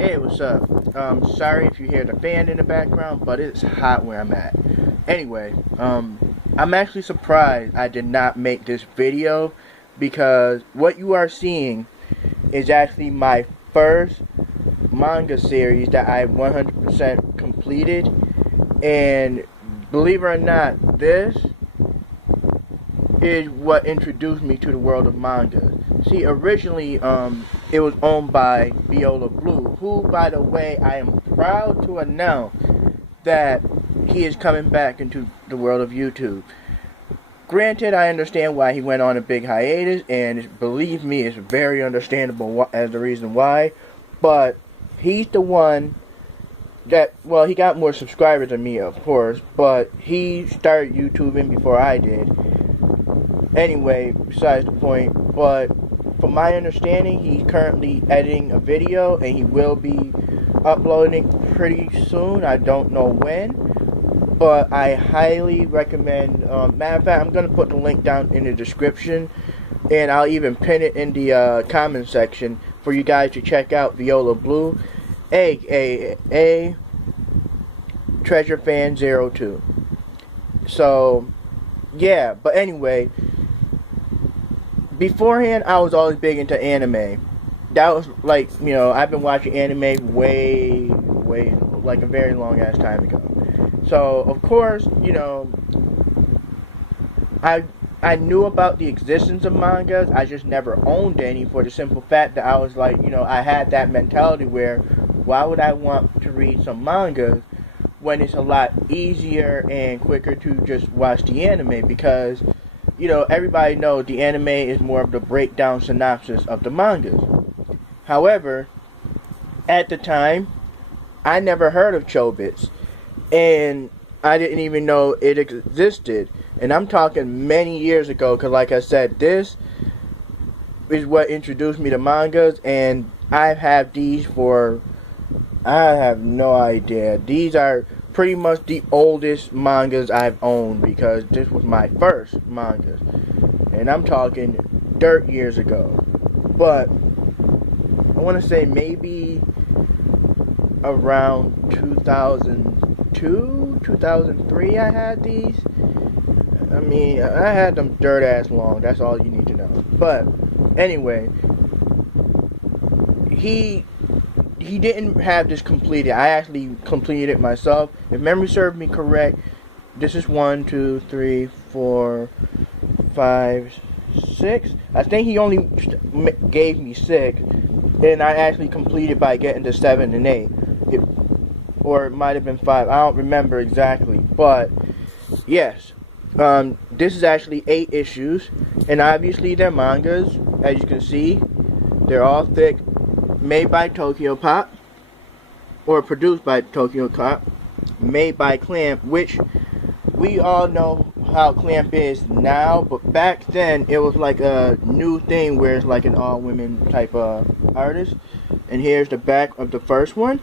Hey, what's up? Sorry if you hear the fan in the background, but it's hot where I'm at. Anyway, I'm actually surprised I did not make this video because what you are seeing is actually my first manga series that I 100% completed, and believe it or not, this is what introduced me to the world of manga. See, originally, it was owned by Viola Blue, who, by the way, I am proud to announce that he is coming back into the world of YouTube. Granted, I understand why he went on a big hiatus, and believe me, it's very understandable as the reason why, but he's the one that, well, he got more subscribers than me, of course, but he started YouTubing before I did. Anyway, besides the point, but from my understanding, he's currently editing a video, and he will be uploading it pretty soon. I don't know when, but I highly recommend. Matter of fact, I'm going to put the link down in the description, and I'll even pin it in the comment section for you guys to check out Viola Blue, aka TreasureFan02. So, yeah, but anyway, beforehand, I was always big into anime. That was like, you know, I've been watching anime way, like a very long ass time ago. So, of course, you know, I knew about the existence of mangas. I just never owned any for the simple fact that I was like, you know, I had that mentality where, why would I want to read some mangas when it's a lot easier and quicker to just watch the anime? Because, you know, everybody knows the anime is more of the breakdown synopsis of the mangas. However, at the time, I never heard of Chobits, and I didn't even know it existed. And I'm talking many years ago, because like I said, this is what introduced me to mangas, and I've had these for, I have no idea. These are pretty much the oldest mangas I've owned, because this was my first manga, and I'm talking dirt years ago. But I want to say maybe around 2002, 2003 I had these. I mean, I had them dirt ass long, that's all you need to know. But anyway, he didn't have this completed. I actually completed it myself. If memory serves me correct, this is 1, 2, 3, 4, 5, 6. I think he only gave me 6, and I actually completed by getting to 7 and 8. Or it might have been 5. I don't remember exactly. But, yes. This is actually 8 issues, and obviously they're mangas. As you can see, they're all thick. Made by Tokyo Pop, or produced by Tokyo Pop, made by Clamp, which we all know how Clamp is now, but back then it was like a new thing where it's like an all-women type of artist. And here's the back of the first one.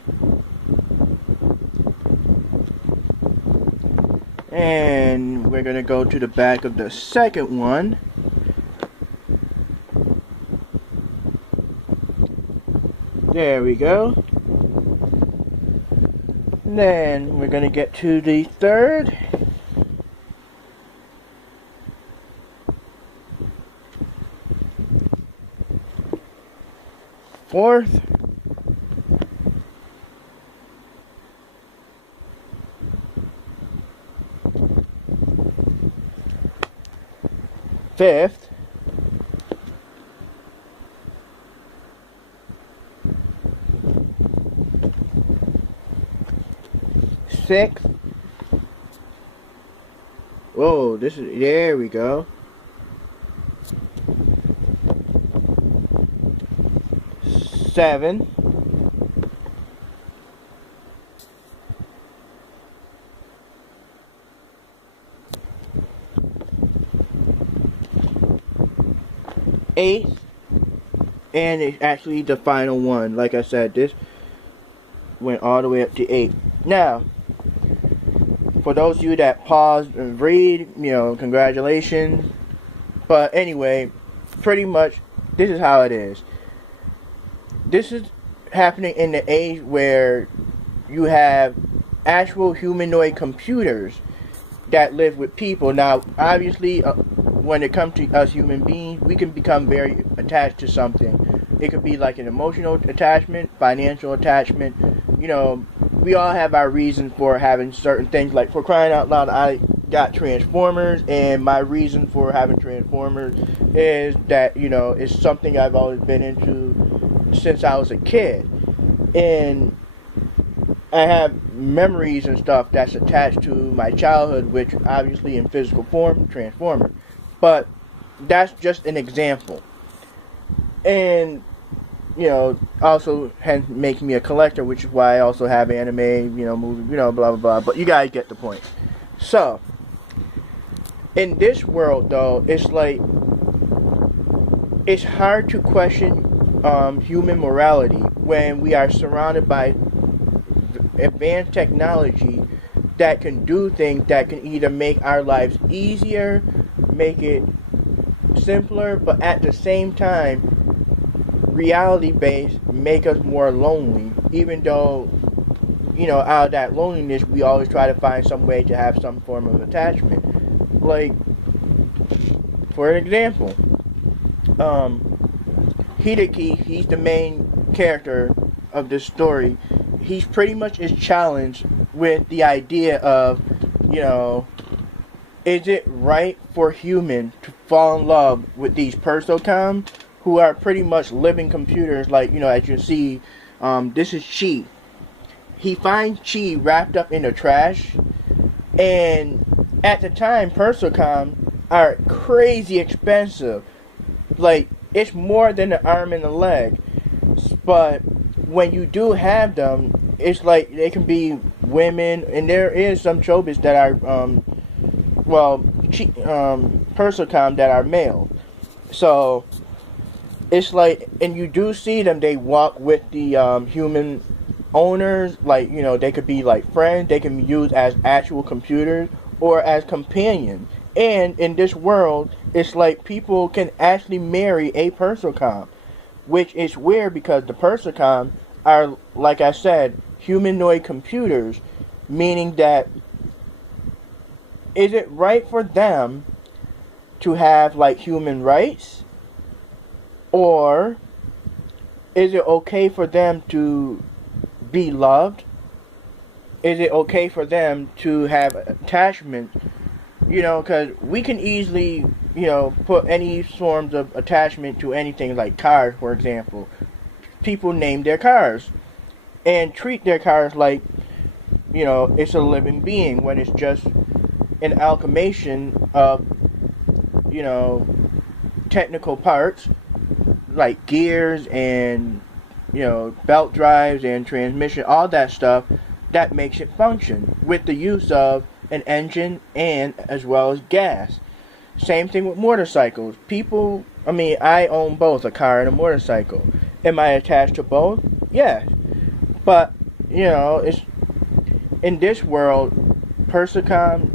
And we're gonna go to the back of the second one. There we go. Then we're gonna get to the third. Fourth. Fifth. Sixth. Whoa, this is, there we go. Seven. Eighth. And it's actually the final one. Like I said, this went all the way up to 8. Now, for those of you that paused and read, you know, congratulations. But anyway, pretty much, this is how it is. This is happening in the age where you have actual humanoid computers that live with people. Now, obviously, when it comes to us human beings, we can become very attached to something. It could be like an emotional attachment, financial attachment. You know, we all have our reasons for having certain things. Like, for crying out loud, I got Transformers, and my reason for having Transformers is that, you know, it's something I've always been into since I was a kid. And I have memories and stuff that's attached to my childhood, which obviously in physical form, Transformers. But that's just an example. And, you know, also hence makes me a collector, which is why I also have anime, you know, movies, you know, blah, blah, blah. But you guys get the point. So, in this world, though, it's like, it's hard to question human morality when we are surrounded by advanced technology that can do things that can either make our lives easier, make it simpler, but at the same time, reality-based, make us more lonely, even though, you know, out of that loneliness, we always try to find some way to have some form of attachment. Like, for an example, Hideki, he's the main character of this story. He's pretty much is challenged with the idea of, you know, is it right for humans to fall in love with these Persocom, who are pretty much living computers? Like, you know, as you see, this is Chi. He finds Chi wrapped up in the trash, and at the time, Persocom are crazy expensive. Like, it's more than an arm and a leg. But when you do have them, it's like they can be women, and there is some Chobits that are, Persocom that are male. So, it's like, and you do see them, they walk with the human owners. Like, you know, they could be like friends, they can be used as actual computers or as companions. And in this world, it's like people can actually marry a Persocom, which is weird because the Persocom are, like I said, humanoid computers, meaning that, is it right for them to have like human rights, or is it okay for them to be loved? Is it okay for them to have attachment? You know, because we can easily, you know, put any forms of attachment to anything, like cars, for example. People name their cars and treat their cars like, you know, it's a living being, when it's just an amalgamation of, you know, technical parts like gears and, you know, belt drives and transmission, all that stuff that makes it function with the use of an engine and as well as gas. Same thing with motorcycles. People, I mean, I own both a car and a motorcycle. Am I attached to both? Yes. But, you know, it's in this world, Persocom,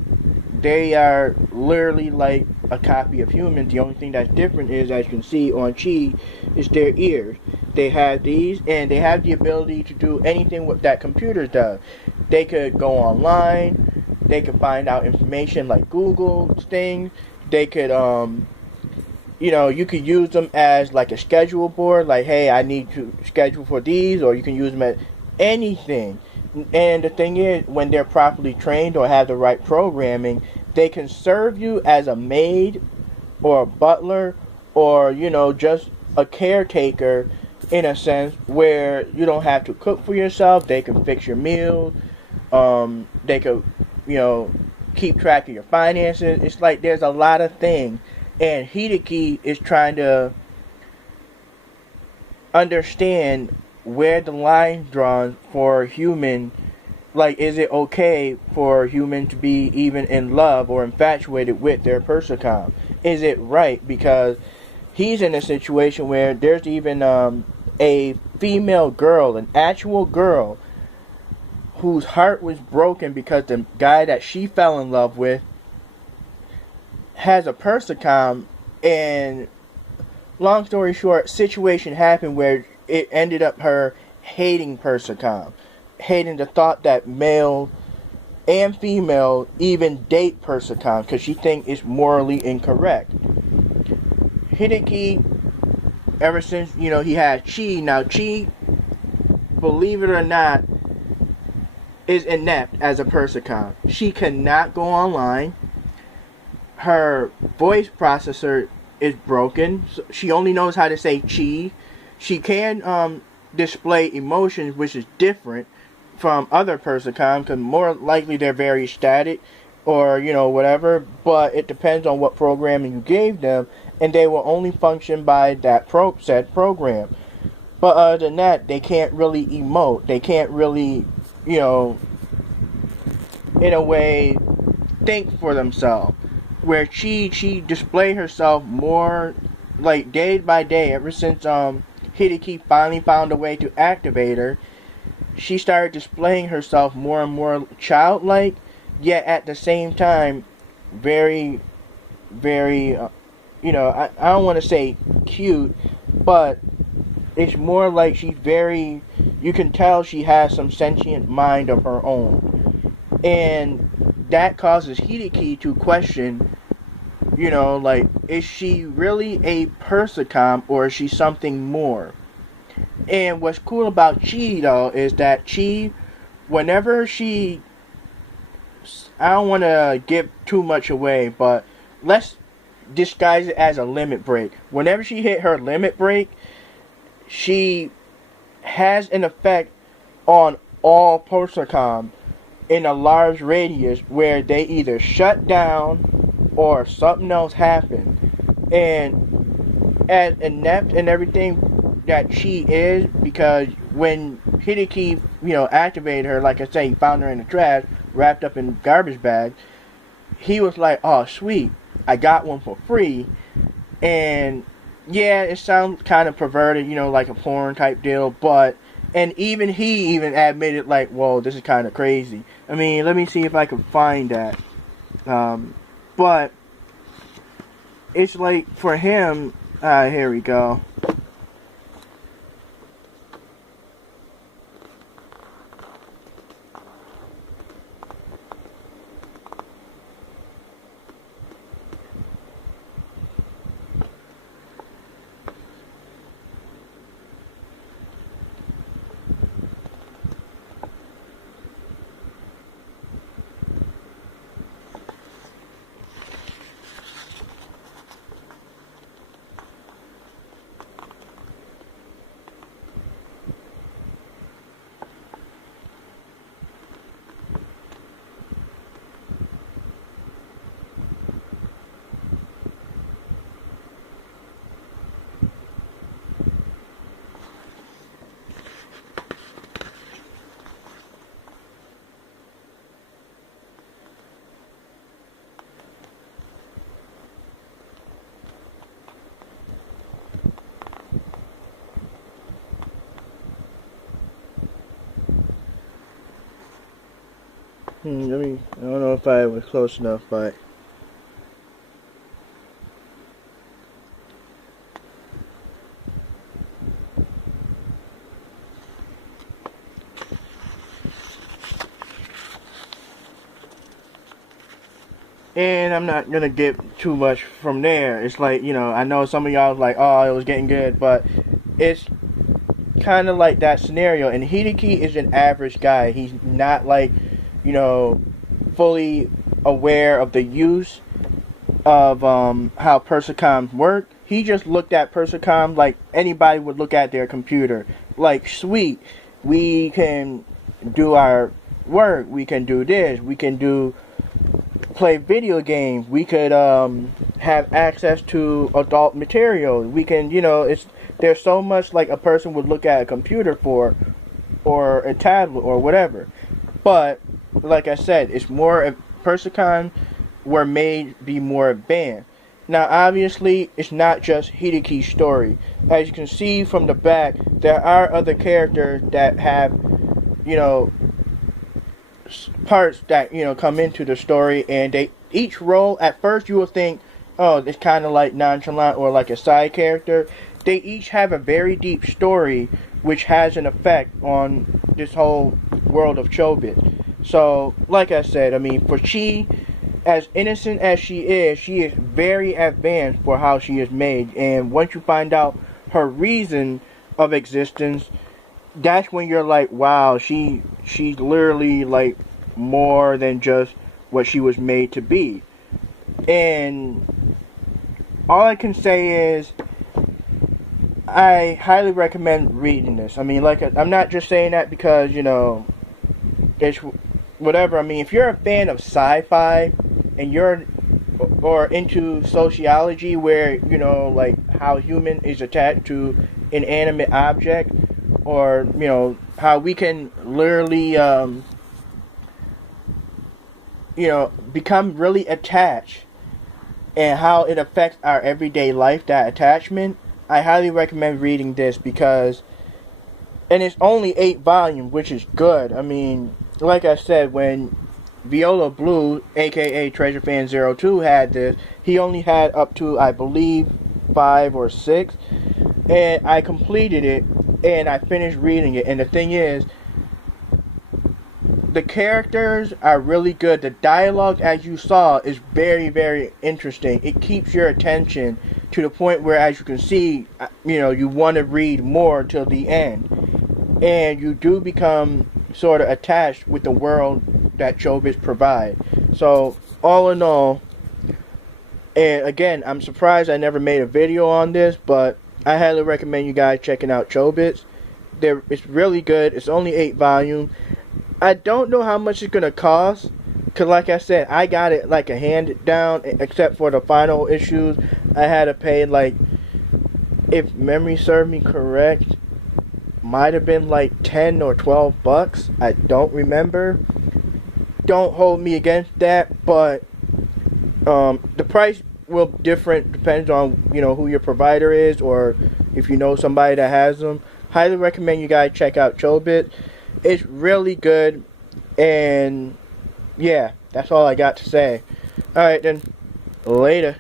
they are literally like a copy of humans. The only thing that's different is, as you can see on Chi, is their ears. They have these, and they have the ability to do anything what that computer does. They could go online. They could find out information like Google things. They could, you know, you could use them as like a schedule board. Like, hey, I need to schedule for these, or you can use them as anything. And the thing is, when they're properly trained or have the right programming, they can serve you as a maid or a butler, or, you know, just a caretaker in a sense, where you don't have to cook for yourself. They can fix your meals. They could, you know, keep track of your finances. It's like there's a lot of things, and Hideki is trying to understand where the line drawn for human. Like, is it okay for human to be even in love or infatuated with their Persocom? Is it right? Because he's in a situation where there's even a female girl, an actual girl, whose heart was broken because the guy that she fell in love with has a Persocom, and long story short, situation happened where it ended up her hating Persicom, hating the thought that male and female even date Persicom because she thinks it's morally incorrect. Hideki, ever since, he had Chi, now Chi, believe it or not, is inept as a Persicom. She cannot go online. Her voice processor is broken. So she only knows how to say Chi. She can display emotions, which is different from other Persicom, because more likely they're very static or, whatever, but it depends on what programming you gave them, and they will only function by that said program. But other than that, they can't really emote. They can't really, in a way, think for themselves. Where she display herself more, like, day by day, ever since Hideki finally found a way to activate her. She started displaying herself more and more childlike, yet at the same time, very, very, I don't want to say cute, but it's more like she's very, you can tell she has some sentient mind of her own. And that causes Hideki to question, like, is she really a Persicom or is she something more? And what's cool about Chi, though, is that Chi, whenever she, I don't want to give too much away, but let's disguise it as a limit break. Whenever she hit her limit break, she has an effect on all Persicom in a large radius where they either shut down or something else happened. And as inept and everything that she is, because when Hideki, activated her, like I say, he found her in the trash, wrapped up in garbage bags, he was like, oh, sweet, I got one for free. And yeah, it sounds kind of perverted, like a porn type deal, but, and even he even admitted, like, whoa, this is kind of crazy. I mean, let me see if I can find that. But it's like, for him, here we go. I don't know if I was close enough, but and I'm not gonna get too much from there. It's like, I know some of y'all was like, oh, it was getting good, but it's kind of like that scenario. And Hideki is an average guy. He's not like, fully aware of the use of how Persicoms work. He just looked at Persicom like anybody would look at their computer. Like, sweet, we can do our work, we can do this, we can play video games, we could have access to adult material, we can, there's so much like a person would look at a computer for, or a tablet or whatever. But like I said, it's more, Persicom were made to be more advanced. Now obviously it's not just Hideki's story. As you can see from the back, there are other characters that have, parts that, come into the story, and they each role, at first you will think, oh, it's kind of like nonchalant or like a side character. They each have a very deep story which has an effect on this whole world of Chobits. So, like I said, I mean, for she, as innocent as she is very advanced for how she is made. And once you find out her reason of existence, that's when you're like, wow, she's literally like more than just what she was made to be. And all I can say is, I highly recommend reading this. I mean, like, I'm not just saying that because, you know, it's whatever. I mean, if you're a fan of sci-fi and you're or into sociology, where, you know, like how human is attached to inanimate object, or, you know, how we can literally you know, become really attached, and how it affects our everyday life, that attachment, I highly recommend reading this because, and it's only 8 volumes, which is good. I mean, like I said, when Viola Blue, aka TreasureFan02, had this, he only had up to, I believe, 5 or 6, and I completed it, and I finished reading it. And the thing is, the characters are really good. The dialogue, as you saw, is very, very interesting. It keeps your attention to the point where, as you can see, you know, you want to read more till the end. And you do become sort of attached with the world that Chobits provide. So, all in all, and again, I'm surprised I never made a video on this, but I highly recommend you guys checking out Chobits. It's really good. It's only 8 volumes. I don't know how much it's going to cost, because like I said, I got it like a hand down, except for the final issues. I had to pay, like, if memory served me correct, might have been like 10 or 12 bucks. I don't remember. Don't hold me against that, but the price will different, depends on, you know, who your provider is, or if you know somebody that has them. Highly recommend you guys check out Chobits. It's really good, and yeah, that's all I got to say. Alright then, later.